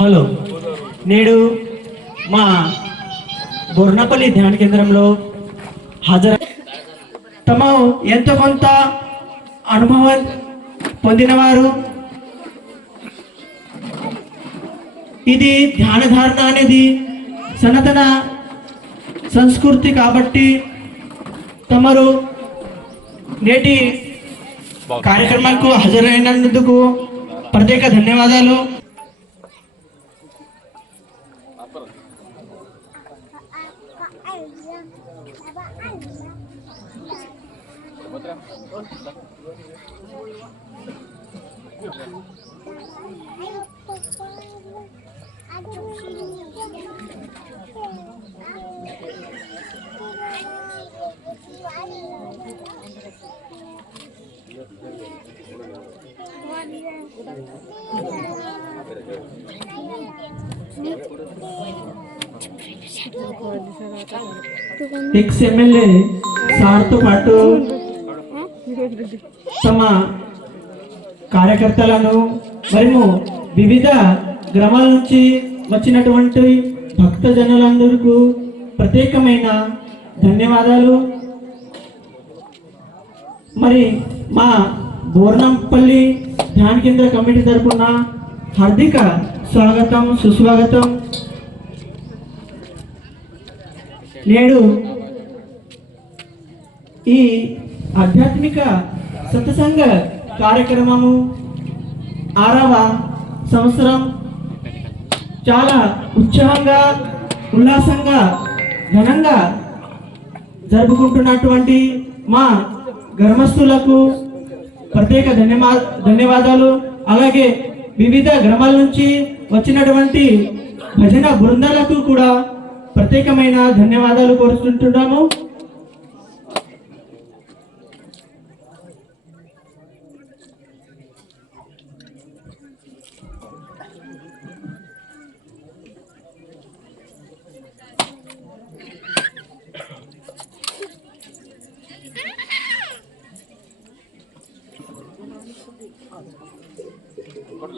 Hello. నేడు మా బొర్నపల్లి ధ్యాన కేంద్రంలో హాజరు తమ ఎంతో కొంత అనుభవం పొందినవారు. ఇది ధ్యాన ధారణ అనేది సనాతన సంస్కృతి కాబట్టి తమరు నేటి కార్యక్రమాలకు హాజరైనందుకు ప్రత్యేక ధన్యవాదాలు. Otra. Otra. ఎక్స్ ఎమ్మెల్యే సార్తో పాటు తమ కార్యకర్తలను మరియు వివిధ గ్రామాల నుంచి వచ్చినటువంటి భక్తజనులందరికీ ప్రత్యేకమైన ధన్యవాదాలు. మరి మా బోర్నంపల్లి ధ్యాన కేంద్ర కమిటీ తరపున హార్దిక స్వాగతం సుస్వాగతం. నేడు ఈ ఆధ్యాత్మిక సత్సంగ కార్యక్రమము ఆరవ సంవత్సరం. చాలా ఉత్సాహంగా ఉల్లాసంగా ఘనంగా జరుపుకుంటున్నటువంటి మా గ్రామస్తులకు ప్రత్యేక ధన్యవా ధన్యవాదాలు. అలాగే వివిధ గ్రామాల నుంచి వచ్చినటువంటి భజన బృందాలకు కూడా ప్రత్యేకమైన ధన్యవాదాలు కోరుతుంటున్నాము.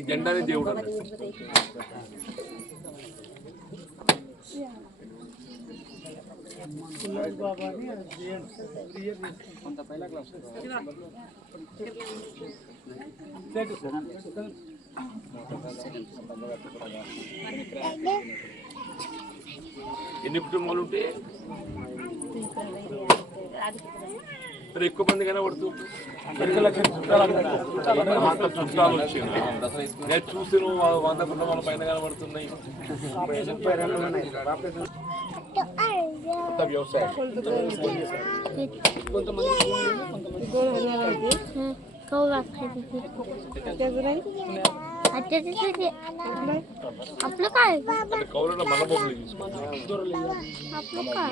ఈ జెండానే దేవుడు అన్నాడు. ఎన్ని కుటుంబాలు ఉంటాయి మరి ఎక్కువ మంది కనబడుతుంది అంత చుట్టాలు వచ్చిన నేను చూసి నువ్వు వంద కుటుంబాల పైన కనబడుతున్నాయి అంత వ్యవసాయం आपलं काय అంటే కౌలలో మన భూములు తీసుకున్నాం आपलं काय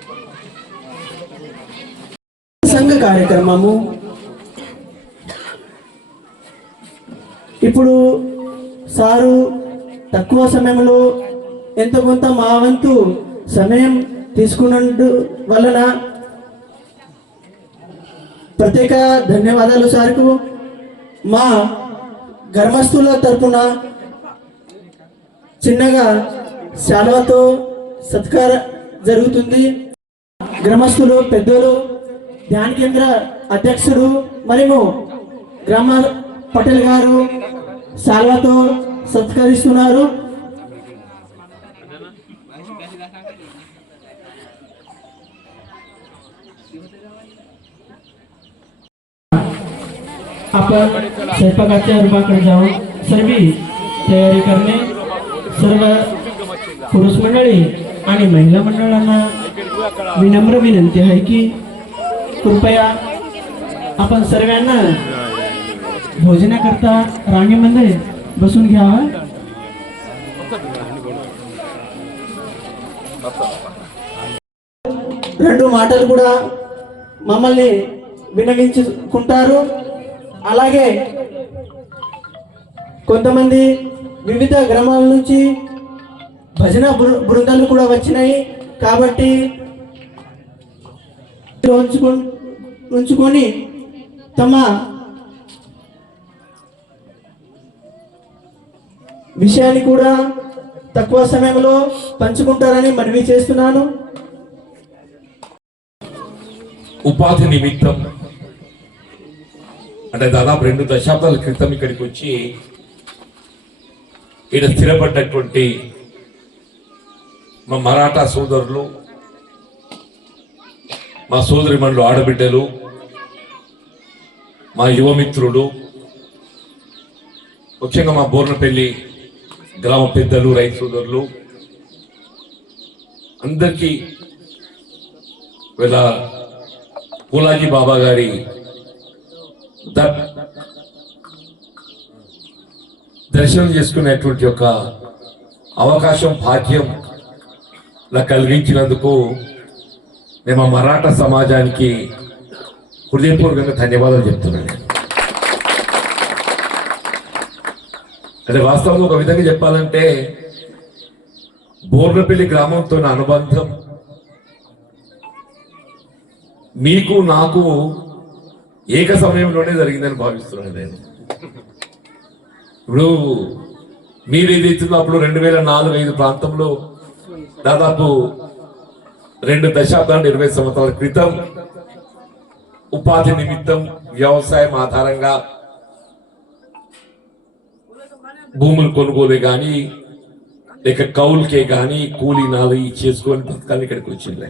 కార్యక్రమము. ఇప్పుడు సారు తక్కువ సమయంలో ఎంతో కొంత మా వంతు సమయం తీసుకున్నందు వలన ప్రత్యేక ధన్యవాదాలు సార్కు. మా గర్మస్థుల తరపున చిన్నగా శాలువతో సత్కార జరుగుతుంది. గ్రామస్తులు పెద్దలు ధ్యాన కేంద్ర అధ్యక్షుడు మరియు గ్రామ పటేల్ గారు సాల్వాతో సత్కరిస్తున్నారు आपण स्वयंपाकाच्या रूमाकडे जाऊन सर्व तयारी करणे सर्व पुरुष मंडळी आणि महिला मंडळांना विनम्र विनंती आहे की कृपया आपण सर्वांना भोजनाकरता रांगेमध्ये बसून घ्यावं రెండు మాటలు కూడా మమ్మల్ని వినవించుకుంటారు అలాగే కొంతమంది వివిధ గ్రామాల నుంచి భజన బృ- బృందాలు కూడా వచ్చినాయి కాబట్టి ఉంచుకు ఉంచుకొని తమ విషయాన్ని కూడా తక్కువ సమయంలో పంచుకుంటారని మనవి చేస్తున్నాను. ఉపాధి నిమిత్తం అంటే దాదాపు రెండు దశాబ్దాల క్రితం ఇక్కడికి వచ్చి ఇక్కడ స్థిరపడ్డటువంటి మా మరాఠా సోదరులు మా సోదరి మండలు ఆడబిడ్డలు మా యువమిత్రులు ముఖ్యంగా మా బోర్నపల్లి గ్రామ పెద్దలు రైతు సోదరులు అందరికీ వీళ్ళ పూలాజీ బాబా గారి దర్శనం చేసుకునేటువంటి ఒక అవకాశం భాగ్యం నాకు కలిగించినందుకు మేము మరాఠా సమాజానికి హృదయపూర్వకంగా ధన్యవాదాలు చెప్తున్నాను. అంటే వాస్తవంగా ఒక విధంగా చెప్పాలంటే బోర్లపల్లి గ్రామంతో నా అనుబంధం మీకు నాకు ఏక సమయంలోనే జరిగిందని భావిస్తున్నాను నేను. ఇప్పుడు మీరు ఏదైతుందో అప్పుడు రెండు వేల నాలుగు ఐదు ప్రాంతంలో దాదాపు రెండు దశాబ్దాలు ఇరవై సంవత్సరాల క్రితం ఉపాధి నిమిత్తం వ్యవసాయం ఆధారంగా భూములు కొనుగోలు కానీ లేక కౌలుకే కానీ కూలీ నాలు చేసుకొని బతకాలి ఇక్కడికి వచ్చింది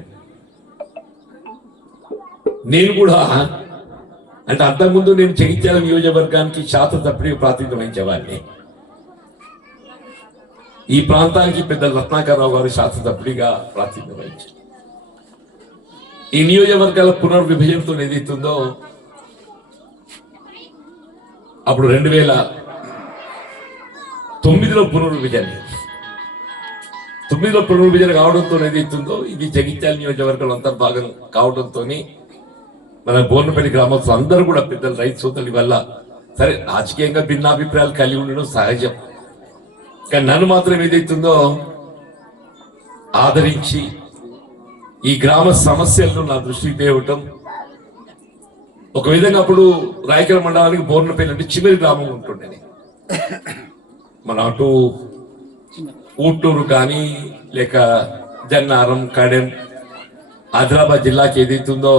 నేను కూడా అంటే అంతకుముందు నేను జగిత్యాల నియోజకవర్గానికి శాత తప్పిడి ప్రాతినిధ్యం వహించేవాడిని. ఈ ప్రాంతానికి పెద్ద రత్నాకరరావు గారు శాస్త్ర తప్పిడిగా ప్రాతినిధ్యం వహించారు. ఈ నియోజకవర్గాల పునర్విభజనతో ఏదైతుందో అప్పుడు రెండు వేల తొమ్మిదిలో పునర్విభజన. తొమ్మిదిలో పునర్విభజన కావడంతో ఏదైతుందో ఇది జగిత్యాల నియోజకవర్గం భాగం కావడంతో మన బోర్నపల్లి గ్రామస్తులు అందరూ కూడా పెద్దలు రైతు సోదరుల వల్ల సరే రాజకీయంగా భిన్నాభిప్రాయాలు కలిగి ఉండడం సహజం. కానీ నన్ను మాత్రం ఏదైతుందో ఆదరించి ఈ గ్రామ సమస్యలను నా దృష్టికి తేవటం ఒక విధంగా అప్పుడు రాయకర మండలానికి బోర్నపల్లి అంటే చివరి గ్రామం ఉంటుండేది. మన అటు ఊట్టూరు కానీ లేక జన్నారం కడెం ఆదిలాబాద్ జిల్లాకి ఏదైతుందో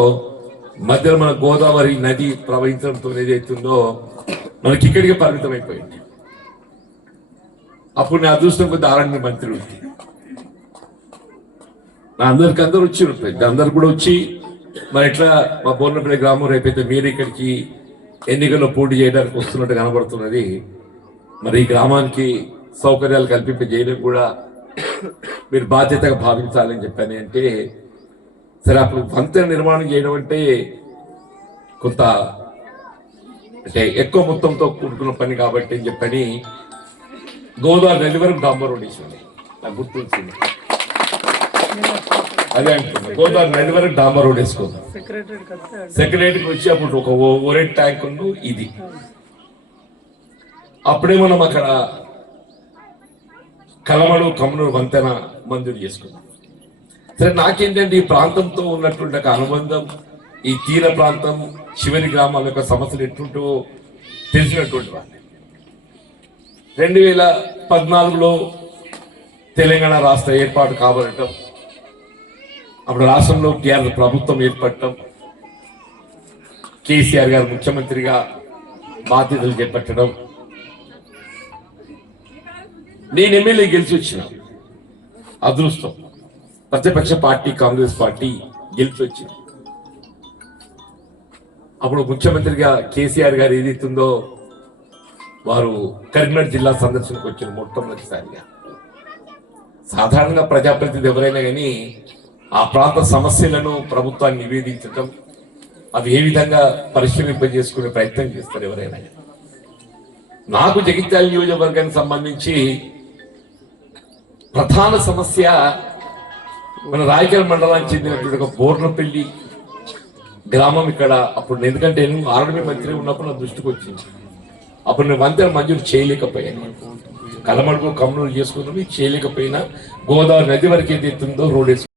మధ్యలో మన గోదావరి నది ప్రవహించడంతో ఏదైతుందో మనకి ఇక్కడికి పరిమితం అయిపోయింది అప్పుడు నా అదృష్టం కొద్ది ఆరణ్య మంత్రి ఉంది అందరికి అందరు వచ్చి ఉంటాయి. అందరు కూడా వచ్చి మరి ఎట్లా మా బోర్నపల్లి గ్రామం రేపైతే మీరు ఇక్కడికి ఎన్నికల్లో పోటీ చేయడానికి వస్తున్నట్టు కనబడుతున్నది. మరి ఈ గ్రామానికి సౌకర్యాలు కల్పింపజేయడం కూడా మీరు బాధ్యతగా భావించాలని చెప్పాను అంటే సరే అప్పుడు వంతెన నిర్మాణం చేయడం అంటే కొంత అంటే ఎక్కువ మొత్తంతో కూడుకున్న పని కాబట్టి అని చెప్పని గోదావరి నది వరకు డాంబర్ రోడ్ వేసింది. నాకు గుర్తొచ్చింది అదే అంటున్నా గోదావరి నది వరకు డాంబర్ రోడ్ వేసుకుందాం. సెక్రటరీకి వచ్చి అప్పుడు ఒక ఓరెడ్ ట్యాంక్ ఉంది ఇది. అప్పుడే మనం అక్కడ కలమడు కమ్మనూరు వంతెన మంజూరు చేసుకున్నాం. సరే నాకేంటంటే ఈ ప్రాంతంతో ఉన్నటువంటి ఒక అనుబంధం ఈ తీర ప్రాంతం చివరి గ్రామాల యొక్క సమస్యలు ఎట్టుంటో తెలిసినటువంటి వాడిని. రెండు వేల పద్నాలుగులో తెలంగాణ రాష్ట్ర ఏర్పాటు కాబడటం అప్పుడు రాష్ట్రంలో కేంద్ర ప్రభుత్వం ఏర్పడటం కేసీఆర్ గారు ముఖ్యమంత్రిగా బాధ్యతలు చేపట్టడం. నేను ఎమ్మెల్యే గెలిచి వచ్చిన అదృష్టం. ప్రతిపక్ష పార్టీ కాంగ్రెస్ పార్టీ గెలిచి వచ్చింది. అప్పుడు ముఖ్యమంత్రిగా కేసీఆర్ గారు ఏదైతుందో వారు కరీంనగర్ జిల్లా సందర్శనకు వచ్చిన మొట్టమొదటిసారిగా. సాధారణంగా ప్రజాప్రతినిధి ఎవరైనా కానీ ఆ ప్రాంత సమస్యలను ప్రభుత్వాన్ని నివేదించటం అవి ఏ విధంగా పరిశీలింపజేసుకునే ప్రయత్నం చేస్తారు ఎవరైనా. నాకు జగిత్యాల నియోజకవర్గానికి సంబంధించి ప్రధాన సమస్య మన రాయకల్ మండలానికి చెందినటువంటి ఒక బోర్లపల్లి గ్రామం ఇక్కడ అప్పుడు ఎందుకంటే నేను ఆరోగ్య మంత్రి ఉన్నప్పుడు నా దృష్టికి వచ్చింది. అప్పుడు నేను వంతెన మంజూరు చేయలేకపోయాను. కలమడుగు కమ్ములు చేసుకున్నవి చేయలేకపోయినా గోదావరి నది వరకు ఏదైతుందో రోడ్ వేసుకున్నాను.